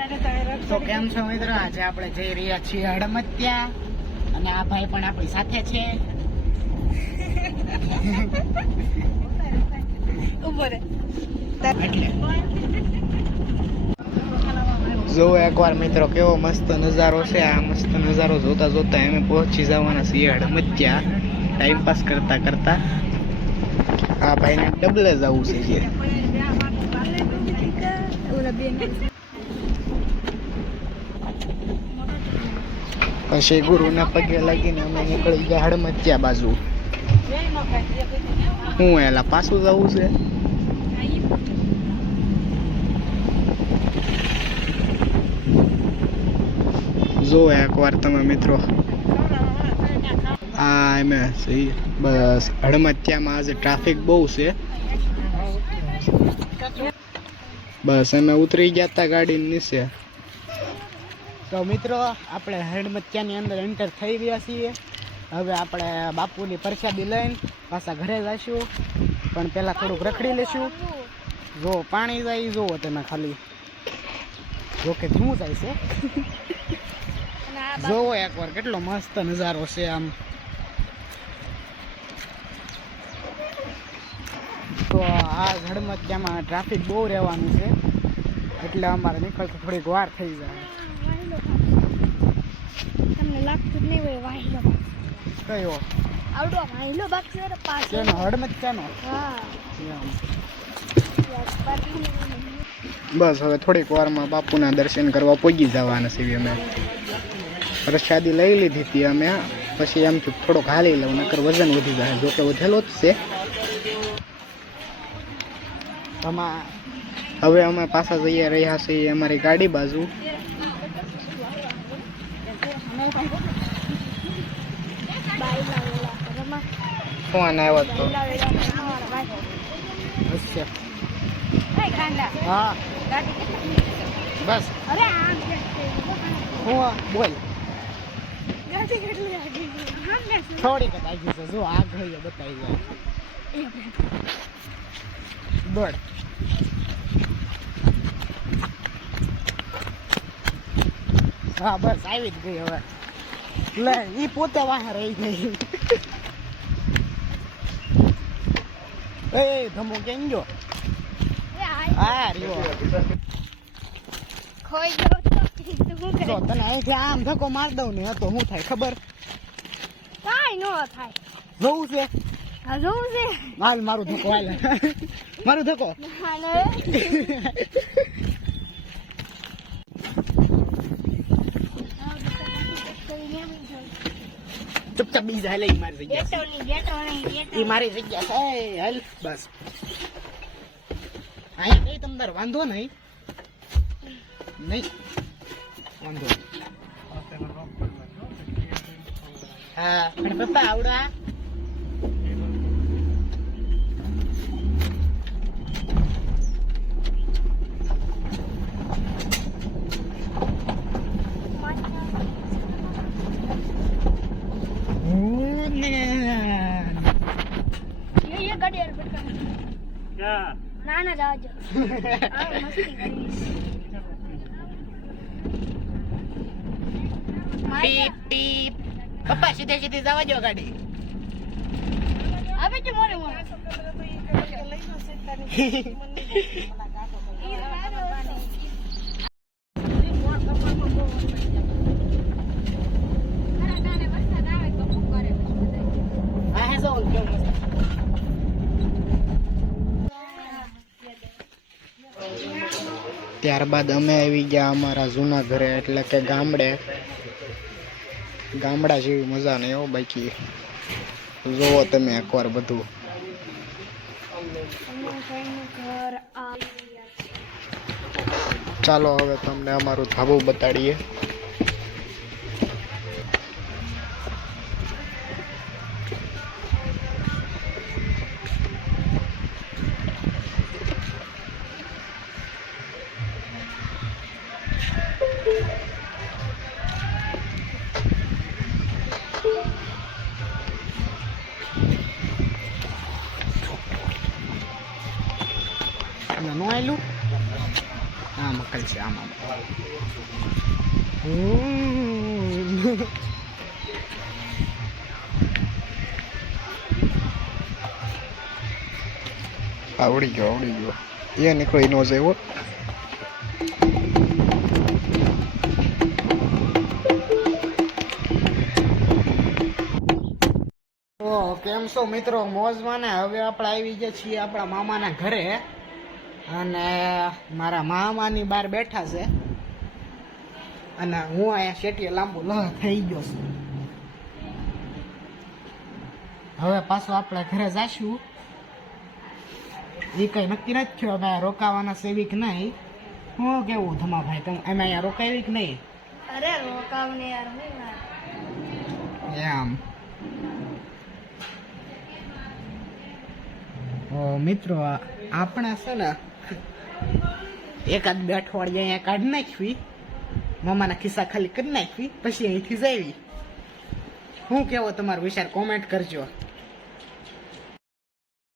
તો કેમ છો મિત્રો? આજે આપણે જઈ રહ્યા છીએ હડમતિયા અને આ ભાઈ પણ આપણી સાથે છે. જો એકવાર મિત્રો કેવો મસ્ત નજારો છે. આ મસ્ત નજારો જોતા જોતા અમે પહોંચી જવાના છીએ હડમતિયા. ટાઈમ પાસ કરતા કરતા આ ભાઈને ડબલે જવું છે. પછી ગુરુના પગે લાગીને અમે નીકળી ગયા હડમતિયા બાજુ. હું એલા પાછું જવું છે. જો એકવાર તમે મિત્રો આ એમ બસ હડમતિયામાં આજે ટ્રાફિક બહુ છે. બસ અમે ઉતરી ગયા હતા ગાડી નીચે. તો મિત્રો આપણે હડમતિયાની અંદર એન્ટર થઈ રહ્યા છીએ. હવે આપણે બાપુની પ્રસાદી લઈને પાછા ઘરે જઈશું, પણ પહેલાં થોડુંક રખડી લઈશું. જો પાણી જાય જોવો તમે ખાલી, જો કે ધીમું જાય છે. જોવો એકવાર કેટલો મસ્ત નજારો છે. આમ તો આ હડમતિયામાં ટ્રાફિક બહુ રહેવાનું છે, એટલે અમારે નીકળતો થોડીક વાર થઈ જાય. તમને લાગતું જ નહીં હોય વાહિલો કયો આવડો વાહિલો બાગ છે રે પાછો કેનો? હડમતિયાનો? હા. બસ હવે થોડીક વારમાં બાપુના દર્શન કરવા પહોંચી જવાના છીએ. અમે પ્રસાદી લઈ લીધી હતી અમે, પછી એમ થોડોક હાલી લઉં, નકર વજન વધી જાય. જોકે વધેલો જ છે. હવે અમે પાછા જઈ રહ્યા છીએ અમારી ગાડી બાજુ. ફોન આવ્યો તો હા બસ. હું બોલ થોડીક જ આગી છે. જો આગળ બતાવી જાય દોડ. હા બસ આવી જ ગઈ. હવે લે ઈ પોતે વાહ રહી ગઈ. એ ધમો કેમ ગયો? હા રહ્યો. ખોઈ ગયો તો જો તને અહીંથી આમ ધક્કો માર દઉં ને તો શું થાય ખબર? કાઈ નો થાય. જોવું છે? હા જોવું છે. હાલ મારું ધક્કો હાલ. મારું ધક્કો. ચૂપચાપ બીજા હાલે. મારી જગ્યા મારી જગ્યા છે. હાલ બસ. અહીંયા કઈ તમદાર વાંધો નહીં વાંધો. હા પણ પપ્પા આવડા ના ના જાજો. મસ્તી કરીશ. પીપ પીપ. પપ્પા સીધે સીધી જવા જો ગાડી. આવે છે મોરે મોરે. ત્યારબાદ અમે આવી ગયા અમારા જૂના ઘરે, એટલે કે ગામડે. ગામડા જેવી મજા નહીં હો બાકી. જોવો તમે એકવાર બધું. ચાલો હવે તમને અમારું ધાબુ બતાડીએ. નો આયલું. હા મકલ રાખેલ છે આમાં. આવડી ગયો એ નીકળી નો જાય. કેમ છો મિત્રો? મોજમાં ને? હવે આપણે આવી ગયા છીએ આપણા મામાના ઘરે અને મારા મામાની બહાર બેઠા છે અને હું અહીંયા શેટીએ લાંબુ થઈ ગયો છું. હવે પાછું આપણે ઘરે જઈશું. એ કઈ નક્કી નથી થયો હવે રોકાવાના સેવિક નહીં. હું કેવું ધમાભાઈ, તમે અમે અહીંયા રોકાવી કે નહીં? અરે રોકાવને યાર એમ મિત્રો આપણે છે ને એકાદ બે અઠવાડિયા અહીંયા કાઢી નાખવી, મામાના ખિસ્સા ખાલી કરી નાખવી, પછી અહીંથી જવી. શું કેવો તમારો વિચાર? કોમેન્ટ કરજો.